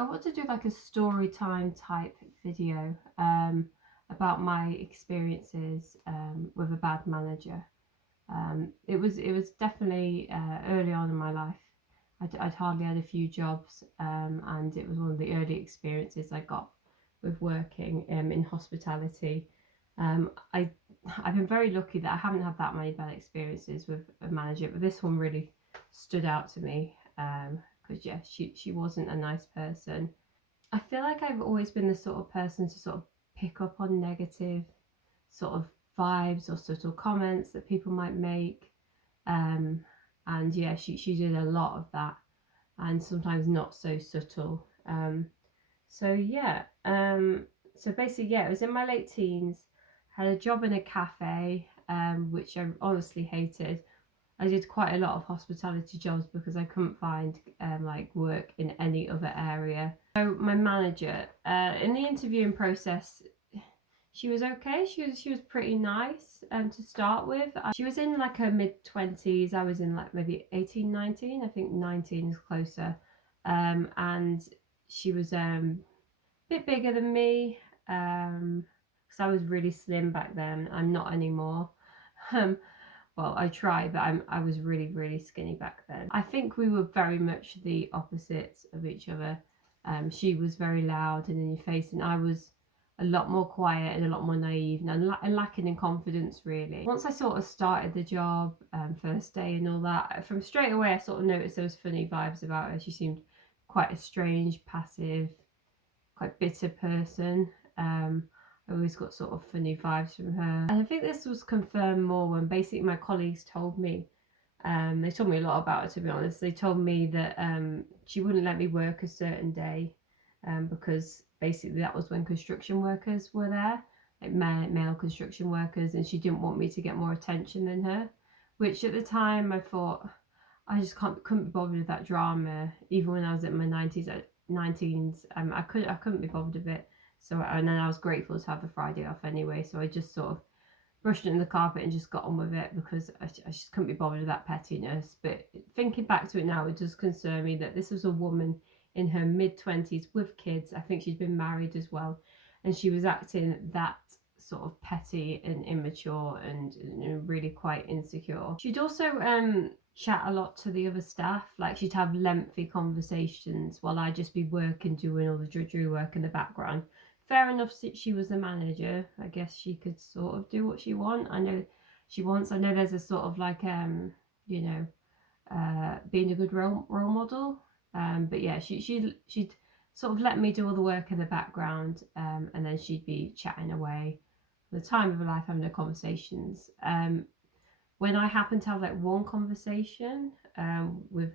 I want to do like a story time type video about my experiences with a bad manager. It was definitely early on in my life. I'd hardly had a few jobs, and it was one of the early experiences I got with working in hospitality. I I've been very lucky that I haven't had that many bad experiences with a manager, but this one really stood out to me because yeah, she wasn't a nice person. I feel like I've always been the sort of person to sort of pick up on negative sort of vibes or subtle comments that people might make. Um, and yeah, she did a lot of that, and sometimes not so subtle. So yeah, so basically, yeah, it was in my late teens. Had a job in a cafe, which I honestly hated. I did quite a lot of hospitality jobs because I couldn't find like work in any other area. So my manager, in the interviewing process, she was okay. She was pretty nice to start with. She was in like her mid 20s. I was in like maybe 18, 19. I think 19 is closer. And she was a bit bigger than me because I was really slim back then. I'm not anymore. Um, well, I try, but I was really, really skinny back then. I think we were very much the opposites of each other. She was very loud and in your face, and I was a lot more quiet and a lot more naive and lacking in confidence, really. Once I sort of started the job, first day and all that, from straight away I sort of noticed there was funny vibes about her. She seemed quite a strange, passive, quite bitter person. I always got sort of funny vibes from her. And I think this was confirmed more when basically my colleagues told me, they told me a lot about it, to be honest. They told me that she wouldn't let me work a certain day because basically that was when construction workers were there, like male construction workers, and she didn't want me to get more attention than her, which at the time I thought I just couldn't be bothered with that drama. Even when I was at my 19s, I couldn't be bothered with it. So and then I was grateful to have the Friday off anyway. So I just sort of brushed it in the carpet and just got on with it because I just couldn't be bothered with that pettiness. But thinking back to it now, it does concern me that this was a woman in her mid 20s with kids. I think she'd been married as well, and she was acting that sort of petty and immature and really quite insecure. She'd also chat a lot to the other staff. Like she'd have lengthy conversations while I'd just be working, doing all the drudgery work in the background. Fair enough, she was the manager. I guess she could sort of do what she wants. I know there's a sort of like you know, being a good role model. But yeah, she'd sort of let me do all the work in the background, and then she'd be chatting away, the time of her life, having her conversations. When I happen to have like one conversation with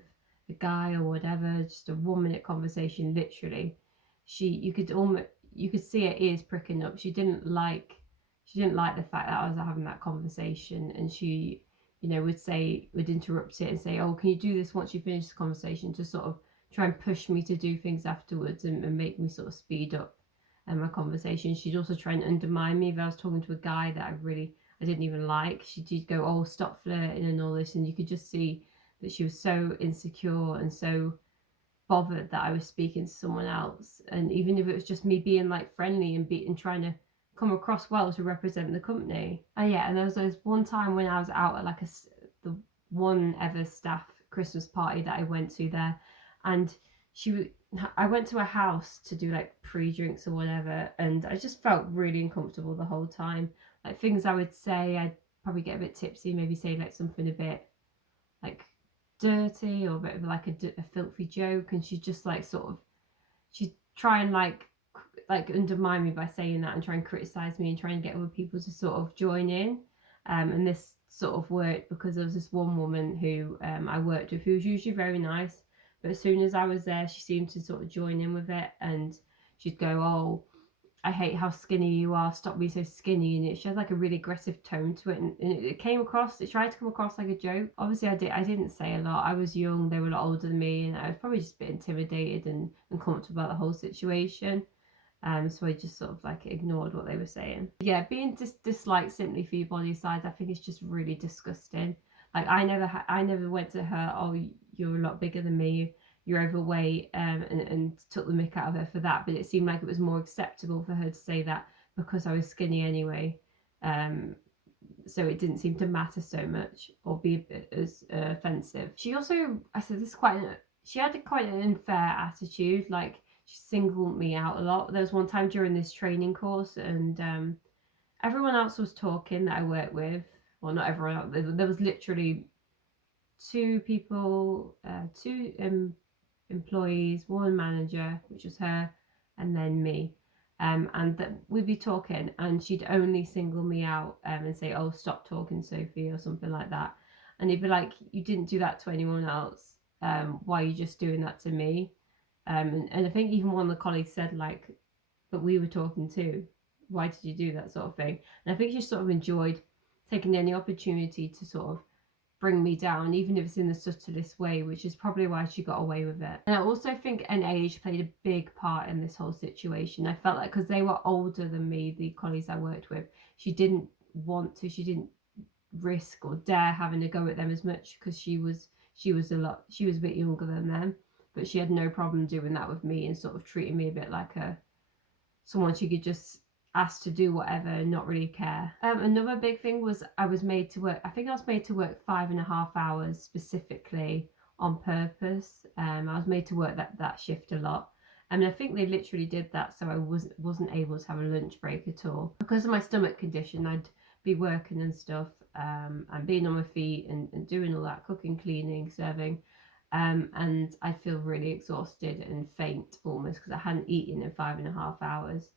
a guy or whatever, just a 1 minute conversation, literally, you could see her ears pricking up. She didn't like the fact that I was having that conversation, and she, would interrupt it and say, "Oh, can you do this once you finish the conversation?" To sort of try and push me to do things afterwards and make me sort of speed up my conversation. She'd also try and undermine me if I was talking to a guy that I didn't even like. She'd go, "Oh, stop flirting," and all this, and you could just see that she was so insecure and so bothered that I was speaking to someone else. And even if it was just me being like friendly and trying to come across well to represent the company. Yeah, and there was one time when I was out at like the one ever staff Christmas party that I went to there, and I went to a house to do like pre-drinks or whatever, and I just felt really uncomfortable the whole time. Like things I would say, I'd probably get a bit tipsy, maybe say like something a bit like dirty or a bit of like a filthy joke, and she'd try and like undermine me by saying that and try and criticize me and try and get other people to sort of join in. And this sort of worked because there was this one woman who I worked with who was usually very nice, but as soon as I was there, she seemed to sort of join in with it, and she'd go, "Oh, I hate how skinny you are, stop being so skinny," and she had like a really aggressive tone to it, and it tried to come across like a joke. Obviously I didn't say a lot. I was young, they were a lot older than me, and I was probably just a bit intimidated and uncomfortable about the whole situation. So I just sort of like ignored what they were saying. Yeah, being disliked simply for your body size, I think it's just really disgusting. Like I never went to her, "Oh, you're a lot bigger than me. you're overweight, and took the mick out of her for that. But it seemed like it was more acceptable for her to say that because I was skinny anyway. So it didn't seem to matter so much or be as offensive. She also, I said this she had quite an unfair attitude. Like, she singled me out a lot. There was one time during this training course, and everyone else was talking that I worked with. Well, not everyone else. There was literally two people, two employees, one manager, which was her, and then me. And that we'd be talking, and she'd only single me out and say, "Oh, stop talking, Sophie," or something like that. And he'd be like, "You didn't do that to anyone else. Why are you just doing that to me?" And I think even one of the colleagues said, like, "But we were talking too. Why did you do that?" sort of thing. And I think she sort of enjoyed taking any opportunity to sort of bring me down, even if it's in the subtlest way, which is probably why she got away with it. And I also think an age played a big part in this whole situation. I felt like because they were older than me, the colleagues I worked with, she didn't risk or dare having to go at them as much, because she was a bit younger than them, but she had no problem doing that with me and sort of treating me a bit like someone she could just asked to do whatever and not really care. Another big thing was I was made to work, I think I was made to work 5.5 hours specifically on purpose. I was made to work that shift a lot. And I think they literally did that so I wasn't able to have a lunch break at all. Because of my stomach condition, I'd be working and stuff, and being on my feet and doing all that cooking, cleaning, serving. And I feel really exhausted and faint almost because I hadn't eaten in 5.5 hours.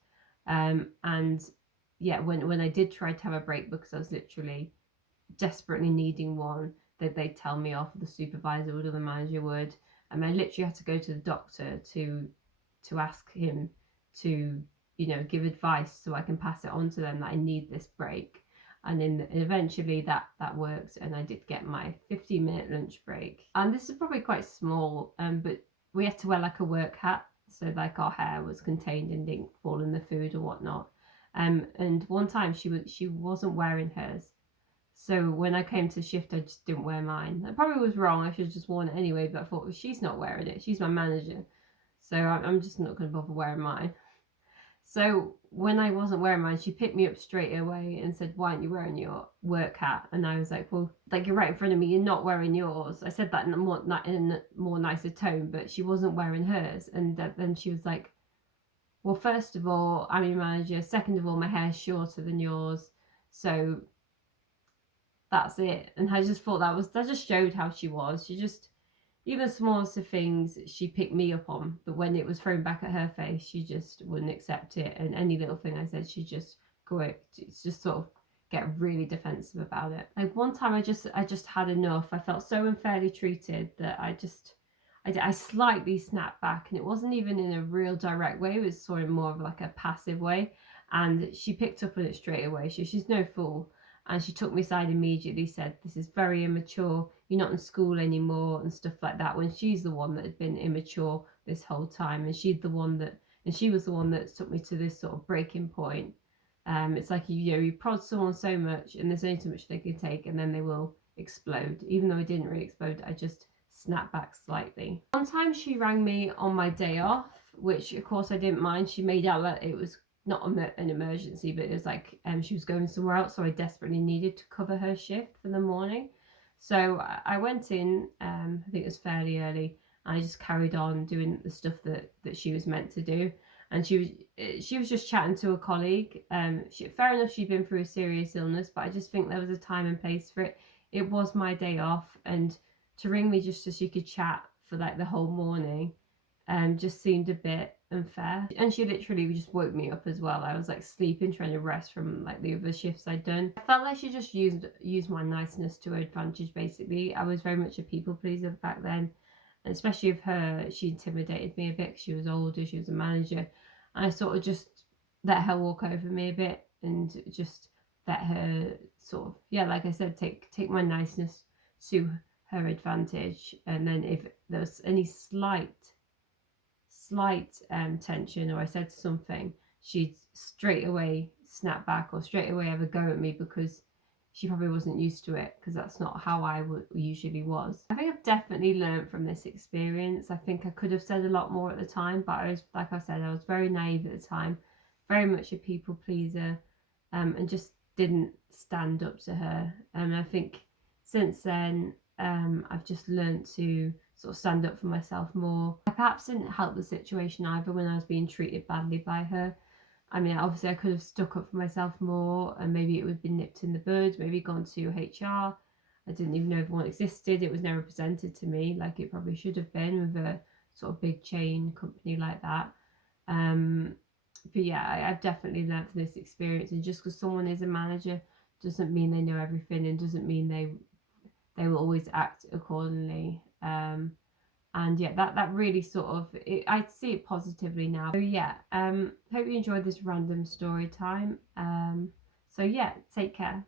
And yeah, when I did try to have a break, because I was literally desperately needing one, that they'd tell me off, the supervisor would or the manager would. And I literally had to go to the doctor to ask him to, give advice so I can pass it on to them that I need this break. And then eventually that worked, and I did get my 15-minute lunch break. And this is probably quite small, but we had to wear like a work hat, so like our hair was contained and didn't fall in the food or whatnot. And one time she wasn't wearing hers, so when I came to shift, I just didn't wear mine. I probably was wrong. I should have just worn it anyway, but I thought, well, she's not wearing it. She's my manager, so I'm just not going to bother wearing mine. So when I wasn't wearing mine, she picked me up straight away and said, "Why aren't you wearing your work hat?" And I was like, "Well, like, you're right in front of me. You're not wearing yours." I said that in a more nicer tone, but she wasn't wearing hers. And then she was like, "Well, first of all, I'm your manager. Second of all, my hair's shorter than yours. So that's it." And I just thought that just showed how she was. She just, even the smallest of things she picked me up on, but when it was thrown back at her face, she just wouldn't accept it. And any little thing I said, she just just sort of get really defensive about it. Like one time I just had enough. I felt so unfairly treated that I slightly snapped back, and it wasn't even in a real direct way. It was sort of more of like a passive way, and she picked up on it straight away. She's no fool. And she took me aside immediately, said, "This is very immature. You're not in school anymore," and stuff like that. When she's the one that had been immature this whole time, and she was the one that took me to this sort of breaking point. It's like you prod someone so much, and there's only so much they can take, and then they will explode. Even though I didn't really explode, I just snapped back slightly. One time she rang me on my day off, which of course I didn't mind. She made out that it was not an emergency, but it was like she was going somewhere else, so I desperately needed to cover her shift for the morning. So I went in, I think it was fairly early, and I just carried on doing the stuff that she was meant to do. And she was just chatting to a colleague. Fair enough, she'd been through a serious illness, but I just think there was a time and place for it. It was my day off, and to ring me just so she could chat for like the whole morning just seemed a bit unfair. And she literally just woke me up as well. I was like sleeping, trying to rest from like the other shifts I'd done. I felt like she just used my niceness to her advantage, basically. I was very much a people pleaser back then, and especially with her, she intimidated me a bit because she was older, she was a manager, and I sort of just let her walk over me a bit and just let her sort of, yeah, like I said, take my niceness to her advantage. And then if there was any slight tension, or I said something, she'd straight away snap back or straight away have a go at me, because she probably wasn't used to it, because that's not how I usually was. I think I've definitely learned from this experience. I think I could have said a lot more at the time, but I was, like I said, I was very naive at the time, very much a people pleaser, and just didn't stand up to her. And I think since then, I've just learned to sort of stand up for myself more. I perhaps didn't help the situation either when I was being treated badly by her. I mean, obviously, I could have stuck up for myself more, and maybe it would have been nipped in the bud, maybe gone to HR. I didn't even know if one existed. It was never presented to me like it probably should have been with a sort of big chain company like that. But yeah, I've definitely learned from this experience. And just because someone is a manager doesn't mean they know everything, and doesn't mean they will always act accordingly. And yeah, that really sort of, I see it positively now. So yeah, hope you enjoyed this random story time. So yeah, take care.